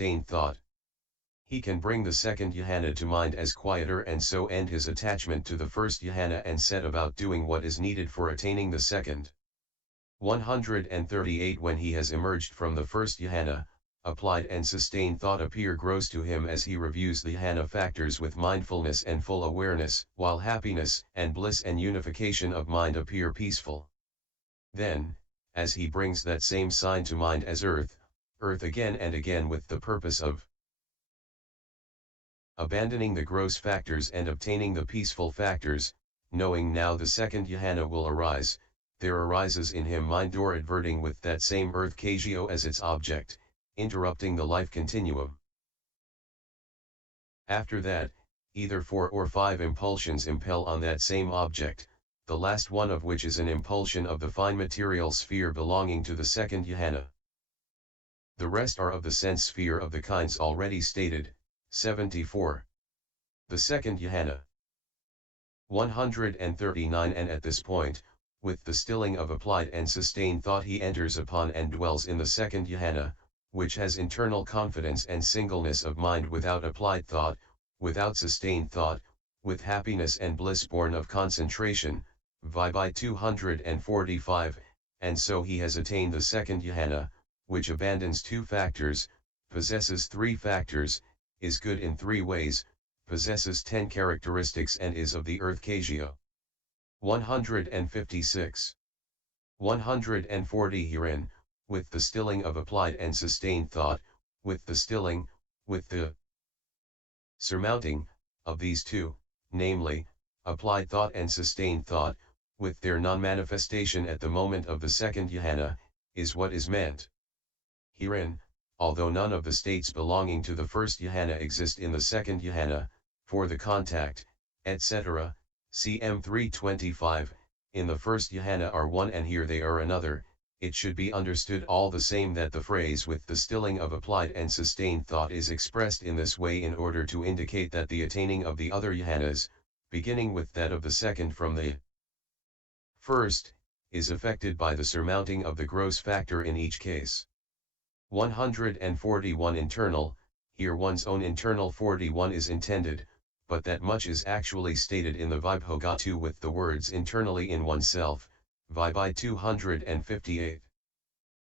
sustained thought. He can bring the second jhana to mind as quieter and so end his attachment to the first jhana and set about doing what is needed for attaining the second. 138 When he has emerged from the first jhana, applied and sustained thought appear grows to him as he reviews the jhana factors with mindfulness and full awareness, while happiness and bliss and unification of mind appear peaceful. Then, as he brings that same sign to mind as earth again and again with the purpose of abandoning the gross factors and obtaining the peaceful factors, knowing now the second jhana will arise, there arises in him mind or adverting with that same earth kasioa as its object, interrupting the life continuum. After that, either 4 or 5 impulsions impel on that same object, the last one of which is an impulsion of the fine material sphere belonging to the second jhana. The rest are of the sense sphere of the kinds already stated. 74. The second jhana. 139 And at this point, with the stilling of applied and sustained thought he enters upon and dwells in the second jhana, which has internal confidence and singleness of mind without applied thought, without sustained thought, with happiness and bliss born of concentration, Vibh 245, and so he has attained the second jhana, which abandons 2 factors, possesses 3 factors, is good in 3 ways, possesses 10 characteristics and is of the earth kasioa. 156. 140 Herein, with the stilling of applied and sustained thought, with the stilling, with the surmounting, of these 2, namely, applied thought and sustained thought, with their non-manifestation at the moment of the second jhana, is what is meant. Herein, although none of the states belonging to the first jhana exist in the second jhana, for the contact, etc., cm 325, in the first jhana are one and here they are another, it should be understood all the same that the phrase with the stilling of applied and sustained thought is expressed in this way in order to indicate that the attaining of the other jhanas, beginning with that of the second from the first, is affected by the surmounting of the gross factor in each case. 141 Internal, here one's own internal 41 is intended, but that much is actually stated in the Vibh with the words internally in oneself, Vibh 258.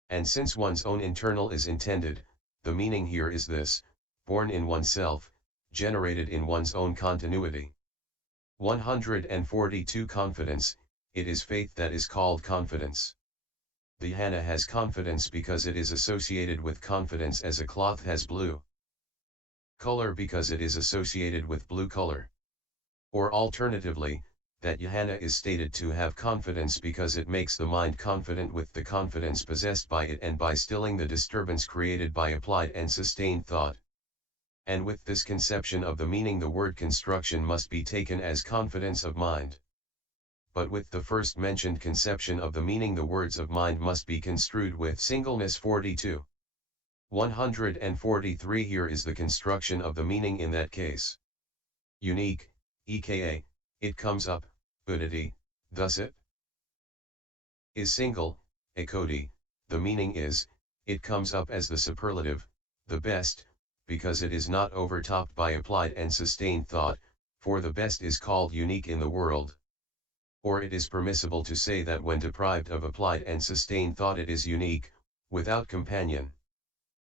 And since one's own internal is intended, the meaning here is this, born in oneself, generated in one's own continuity. 142 Confidence, it is faith that is called confidence. The jhana has confidence because it is associated with confidence as a cloth has blue color because it is associated with blue color. Or alternatively, that jhana is stated to have confidence because it makes the mind confident with the confidence possessed by it and by stilling the disturbance created by applied and sustained thought. And with this conception of the meaning the word construction must be taken as confidence of mind. But with the first mentioned conception of the meaning the words of mind must be construed with singleness. 42. 143 Here is the construction of the meaning in that case. Unique, aka, it comes up, Buddhist, thus it is single, ekoti, the meaning is, it comes up as the superlative, the best, because it is not overtopped by applied and sustained thought, for the best is called unique in the world. Or it is permissible to say that when deprived of applied and sustained thought it is unique, without companion.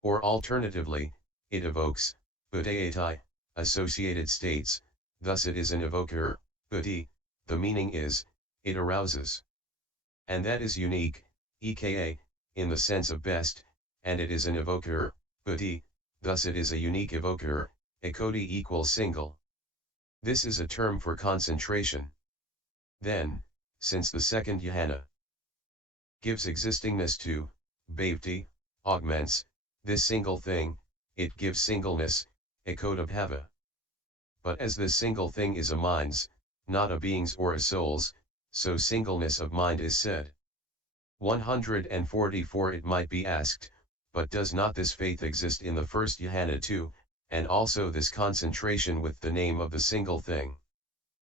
Or alternatively, it evokes, buddhayati, associated states, thus it is an evoker, buddhi, the meaning is, it arouses. And that is unique, eka, in the sense of best, and it is an evoker, buddhi, thus it is a unique evoker, ekoti equals single. This is a term for concentration. Then, since the second jhana gives existingness to, bhavti, augments, this single thing, it gives singleness, ekodabhava. But as this single thing is a mind's, not a being's or a soul's, so singleness of mind is said. 144 It might be asked, but does not this faith exist in the first jhana too, and also this concentration with the name of the single thing?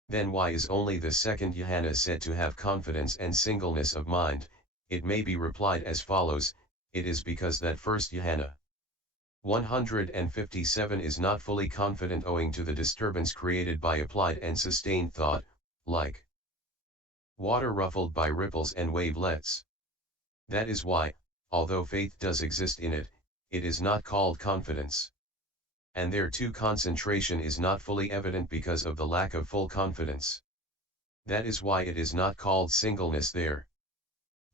Then why is only the second jhana said to have confidence and singleness of mind? It may be replied as follows, it is because that first jhana 157 is not fully confident owing to the disturbance created by applied and sustained thought, like water ruffled by ripples and wavelets. That is why, although faith does exist in it, it is not called confidence. And there too concentration is not fully evident because of the lack of full confidence. That is why it is not called singleness there.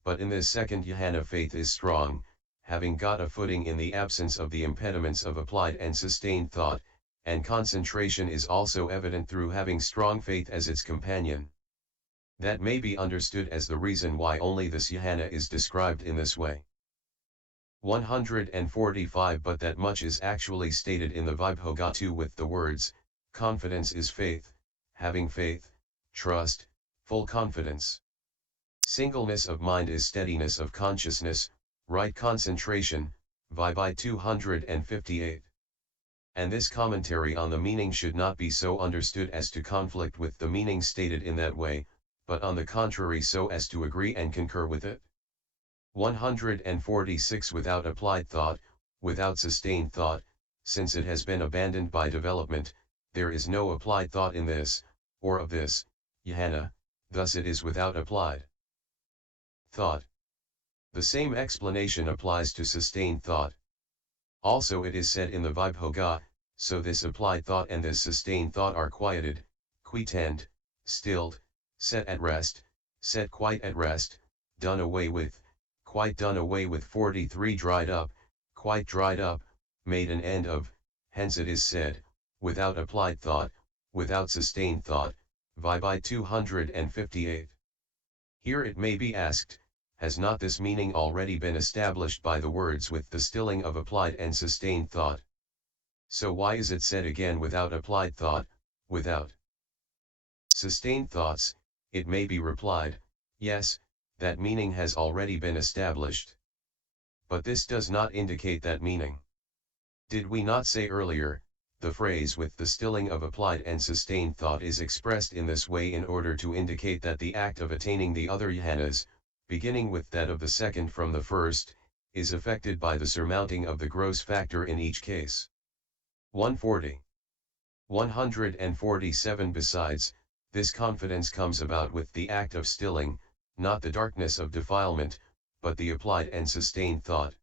But in this second jhana faith is strong, having got a footing in the absence of the impediments of applied and sustained thought, and concentration is also evident through having strong faith as its companion. That may be understood as the reason why only this jhana is described in this way. 145 But that much is actually stated in the Vibh with the words, confidence is faith, having faith, trust, full confidence. Singleness of mind is steadiness of consciousness, right concentration, Vibh 258. And this commentary on the meaning should not be so understood as to conflict with the meaning stated in that way, but on the contrary so as to agree and concur with it. 146 Without applied thought, without sustained thought, since it has been abandoned by development, there is no applied thought in this, or of this, jhana, thus it is without applied thought. The same explanation applies to sustained thought. Also it is said in the Vibh, so this applied thought and this sustained thought are quieted, quietened, stilled, set at rest, set quite at rest, done away with, quite done away with 43 dried up, quite dried up, made an end of, hence it is said, without applied thought, without sustained thought, Vibh 258. Here it may be asked, has not this meaning already been established by the words with the stilling of applied and sustained thought? So why is it said again without applied thought, without sustained thoughts? It may be replied, yes, that meaning has already been established. But this does not indicate that meaning. Did we not say earlier, the phrase with the stilling of applied and sustained thought is expressed in this way in order to indicate that the act of attaining the other jhanas, beginning with that of the second from the first, is affected by the surmounting of the gross factor in each case. 140. 147 Besides, this confidence comes about with the act of stilling, not the darkness of defilement, but the applied and sustained thought.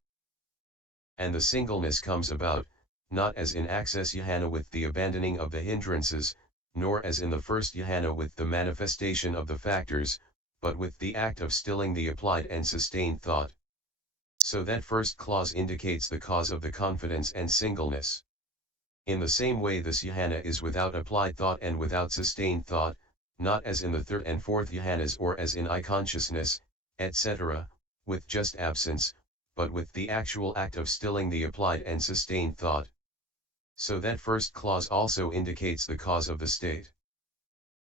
And the singleness comes about, not as in access jhana with the abandoning of the hindrances, nor as in the first jhana with the manifestation of the factors, but with the act of stilling the applied and sustained thought. So that first clause indicates the cause of the confidence and singleness. In the same way this jhana is without applied thought and without sustained thought, not as in the third and fourth jhanas or as in I-consciousness, etc., with just absence, but with the actual act of stilling the applied and sustained thought. So that first clause also indicates the cause of the state.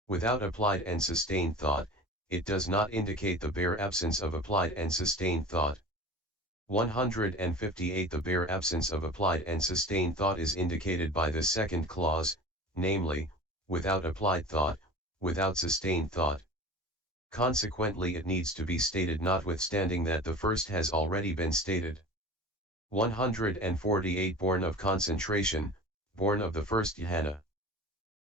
Without applied and sustained thought, it does not indicate the bare absence of applied and sustained thought. 158 The bare absence of applied and sustained thought is indicated by the second clause, namely, without applied thought, without sustained thought. Consequently it needs to be stated notwithstanding that the first has already been stated. 148 Born of concentration, born of the first jhana.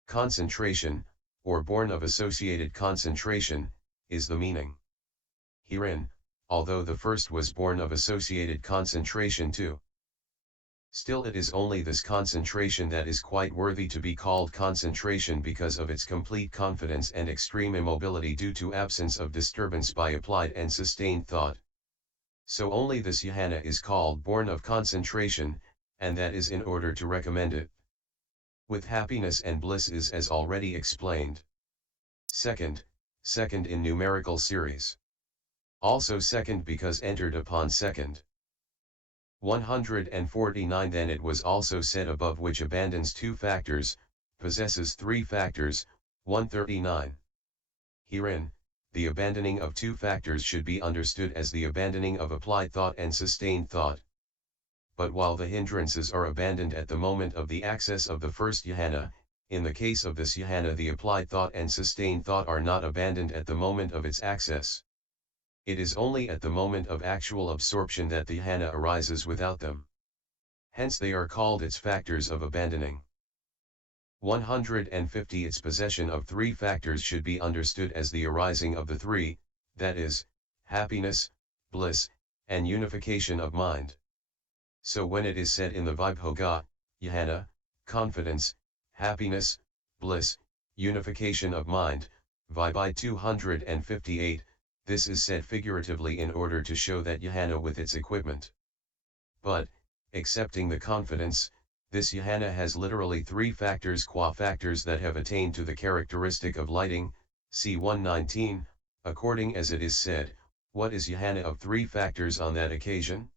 Concentration, or born of associated concentration, is the meaning. Herein, although the first was born of associated concentration too, still it is only this concentration that is quite worthy to be called concentration because of its complete confidence and extreme immobility due to absence of disturbance by applied and sustained thought. So only this jhana is called born of concentration, and that is in order to recommend it. With happiness and bliss is as already explained. Second in numerical series. Also second because entered upon second. 149 Then it was also said above which abandons two factors, possesses three factors, 139. Herein, the abandoning of two factors should be understood as the abandoning of applied thought and sustained thought. But while the hindrances are abandoned at the moment of the access of the first jhana, in the case of this jhana the applied thought and sustained thought are not abandoned at the moment of its access. It is only at the moment of actual absorption that the jhana arises without them. Hence they are called its factors of abandoning. 150 Its possession of three factors should be understood as the arising of the three, that is, happiness, bliss, and unification of mind. So when it is said in the Vibh, jhana, confidence, happiness, bliss, unification of mind, Vibh 258, this is said figuratively in order to show that jhana with its equipment. But, excepting the confidence, this jhana has literally three factors qua factors that have attained to the characteristic of lighting, c. 119, according as it is said, what is jhana of three factors on that occasion?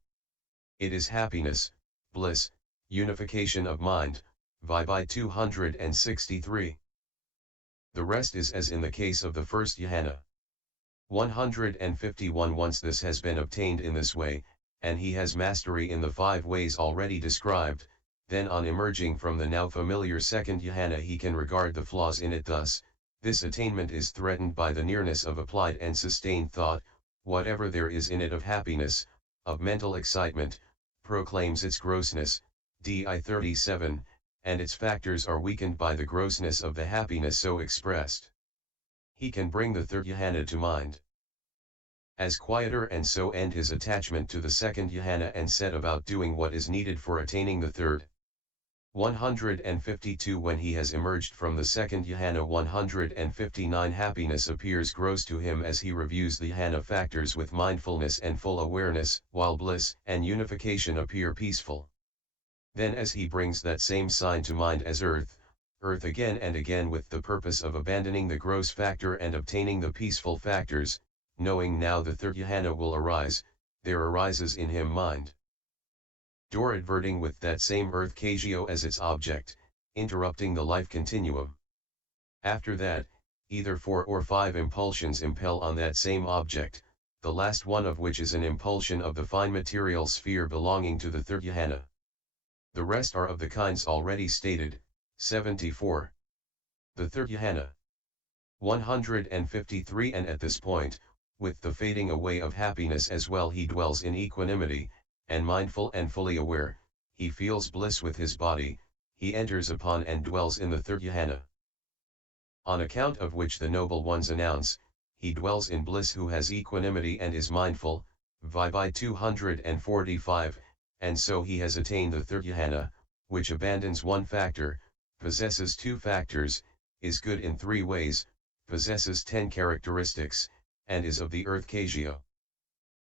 It is happiness, bliss, unification of mind, Vibh 263. The rest is as in the case of the first jhana. 151 Once this has been obtained in this way, and he has mastery in the 5 ways already described, then on emerging from the now familiar second jhana he can regard the flaws in it thus: this attainment is threatened by the nearness of applied and sustained thought, whatever there is in it of happiness, of mental excitement, proclaims its grossness, di 37, and its factors are weakened by the grossness of the happiness so expressed. He can bring the third jhana to mind as quieter and so end his attachment to the second jhana and set about doing what is needed for attaining the third. 152 When he has emerged from the second jhana 159 happiness appears gross to him as he reviews the jhana factors with mindfulness and full awareness, while bliss and unification appear peaceful. Then as he brings that same sign to mind as earth again and again with the purpose of abandoning the gross factor and obtaining the peaceful factors, knowing now the third jhana will arise, there arises in him mind. Adverting with that same earth kasioa as its object, interrupting the life continuum. After that, either 4 or 5 impulsions impel on that same object, the last one of which is an impulsion of the fine material sphere belonging to the third jhana. The rest are of the kinds already stated, 74. The third jhana. 153 And at this point, with the fading away of happiness as well he dwells in equanimity, and mindful and fully aware, he feels bliss with his body, he enters upon and dwells in the third jhana. On account of which the noble ones announce, he dwells in bliss who has equanimity and is mindful, Vibh 245, and so he has attained the third jhana, which abandons one factor, possesses 2 factors, is good in 3 ways, possesses 10 characteristics, and is of the earth kasioa.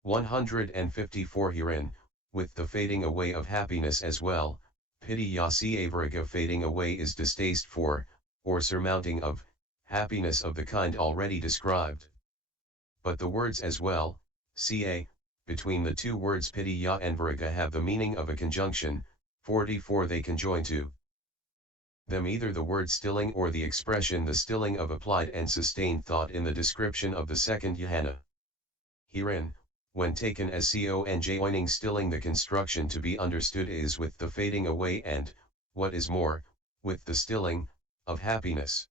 154 Herein, with the fading away of happiness as well, piti yasi fading away is distaste for, or surmounting of, happiness of the kind already described. But the words as well, ca, between the 2 words piti ya and viraga have the meaning of a conjunction, 44 they conjoin to them either the word stilling or the expression the stilling of applied and sustained thought in the description of the second jhana. Herein, when taken as conjoining stilling the construction to be understood is with the fading away and, what is more, with the stilling, of happiness.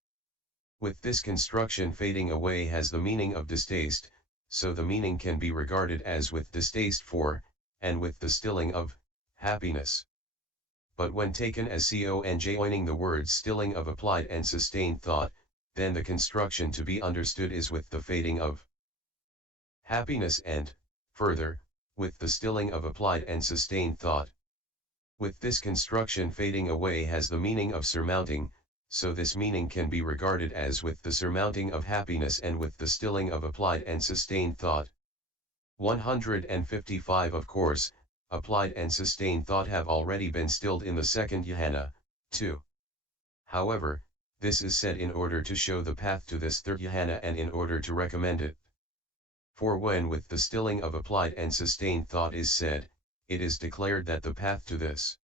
With this construction fading away has the meaning of distaste, so the meaning can be regarded as with distaste for, and with the stilling of, happiness. But when taken as conjoining the words stilling of applied and sustained thought, then the construction to be understood is with the fading of happiness and, further, with the stilling of applied and sustained thought. With this construction fading away has the meaning of surmounting, so this meaning can be regarded as with the surmounting of happiness and with the stilling of applied and sustained thought. 155 Of course, applied and sustained thought have already been stilled in the second jhana, too. However, this is said in order to show the path to this third jhana and in order to recommend it. For when with the stilling of applied and sustained thought is said, it is declared that the path to this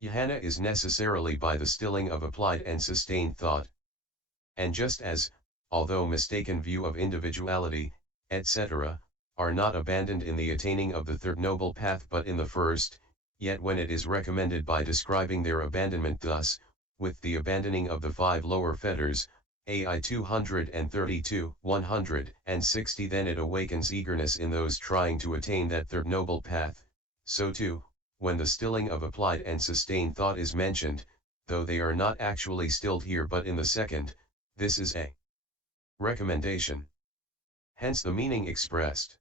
jhana is necessarily by the stilling of applied and sustained thought. And just as, although mistaken view of individuality, etc., are not abandoned in the attaining of the third noble path but in the first, yet when it is recommended by describing their abandonment thus, with the abandoning of the 5 lower fetters, AI 232, 160 then it awakens eagerness in those trying to attain that third noble path, so too, when the stilling of applied and sustained thought is mentioned, though they are not actually stilled here but in the second, this is a recommendation. Hence the meaning expressed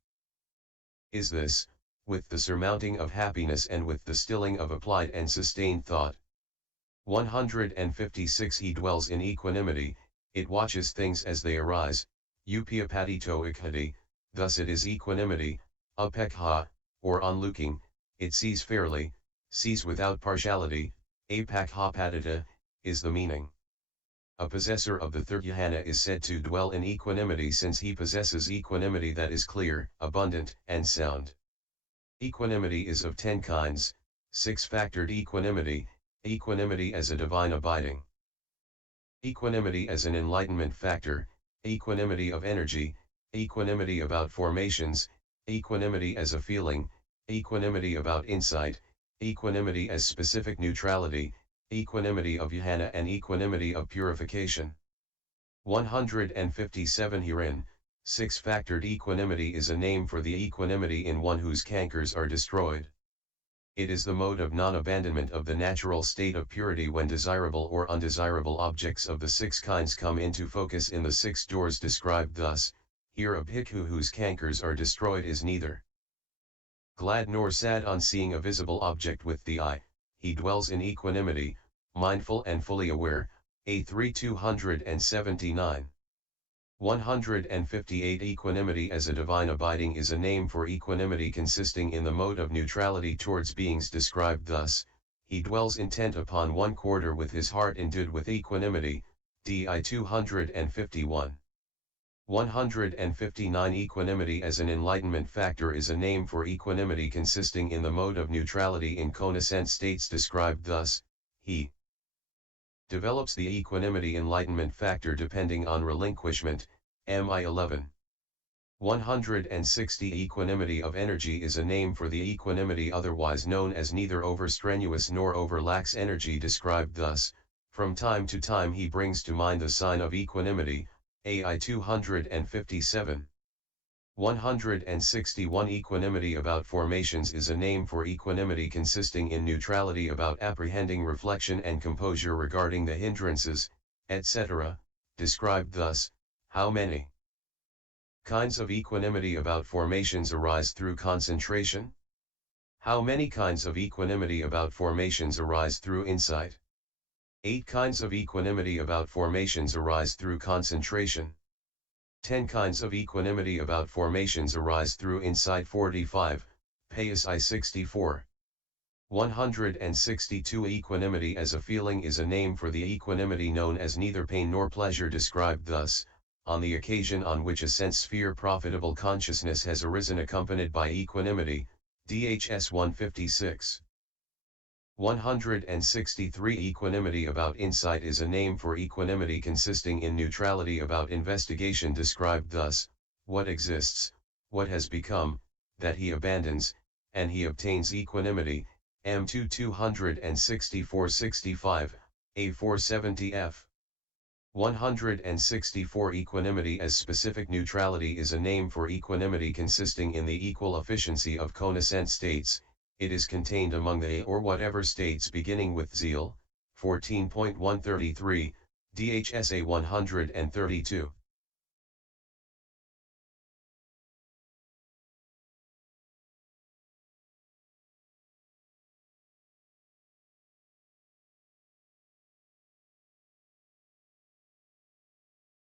is this, with the surmounting of happiness and with the stilling of applied and sustained thought. 156 He dwells in equanimity, it watches things as they arise, upapatito ikhati, thus it is equanimity, upekha, or onlooking, it sees fairly, sees without partiality, apakha is the meaning. A possessor of the third jhana is said to dwell in equanimity since he possesses equanimity that is clear, abundant, and sound. Equanimity is of 10 kinds, 6-factored equanimity, equanimity as a divine abiding. Equanimity as an enlightenment factor, equanimity of energy, equanimity about formations, equanimity as a feeling, equanimity about insight, equanimity as specific neutrality, equanimity of jhana and equanimity of purification. 157 Herein, 6-factored equanimity is a name for the equanimity in one whose cankers are destroyed. It is the mode of non-abandonment of the natural state of purity when desirable or undesirable objects of the 6 kinds come into focus in the 6 doors described thus. Here a bhikkhu whose cankers are destroyed is neither glad nor sad on seeing a visible object with the eye, he dwells in equanimity, mindful and fully aware, A3 279. 158 Equanimity as a divine abiding is a name for equanimity consisting in the mode of neutrality towards beings described thus, he dwells intent upon one quarter with his heart endued with equanimity, DI 251. 159 Equanimity as an enlightenment factor is a name for equanimity consisting in the mode of neutrality in connascent states described thus, he develops the equanimity enlightenment factor depending on relinquishment, MI 11. 160 Equanimity of energy is a name for the equanimity otherwise known as neither over-strenuous nor over-lax energy described thus, from time to time he brings to mind the sign of equanimity, AI 257. 161 Equanimity about formations is a name for equanimity consisting in neutrality about apprehending reflection and composure regarding the hindrances, etc., described thus, how many kinds of equanimity about formations arise through concentration? How many kinds of equanimity about formations arise through insight? 8 kinds of equanimity about formations arise through concentration. 10 kinds of equanimity about formations arise through insight 45, PSI 64. 162 Equanimity as a feeling is a name for the equanimity known as neither pain nor pleasure described thus, on the occasion on which a sense sphere profitable consciousness has arisen accompanied by equanimity, DHS 156. 163 Equanimity about insight is a name for equanimity consisting in neutrality about investigation described thus, what exists, what has become, that he abandons, and he obtains equanimity, M2 264-65, A470F. 164 Equanimity as specific neutrality is a name for equanimity consisting in the equal efficiency of connascent states. It is contained among the or whatever states beginning with zeal, 14.133, DHSA 132.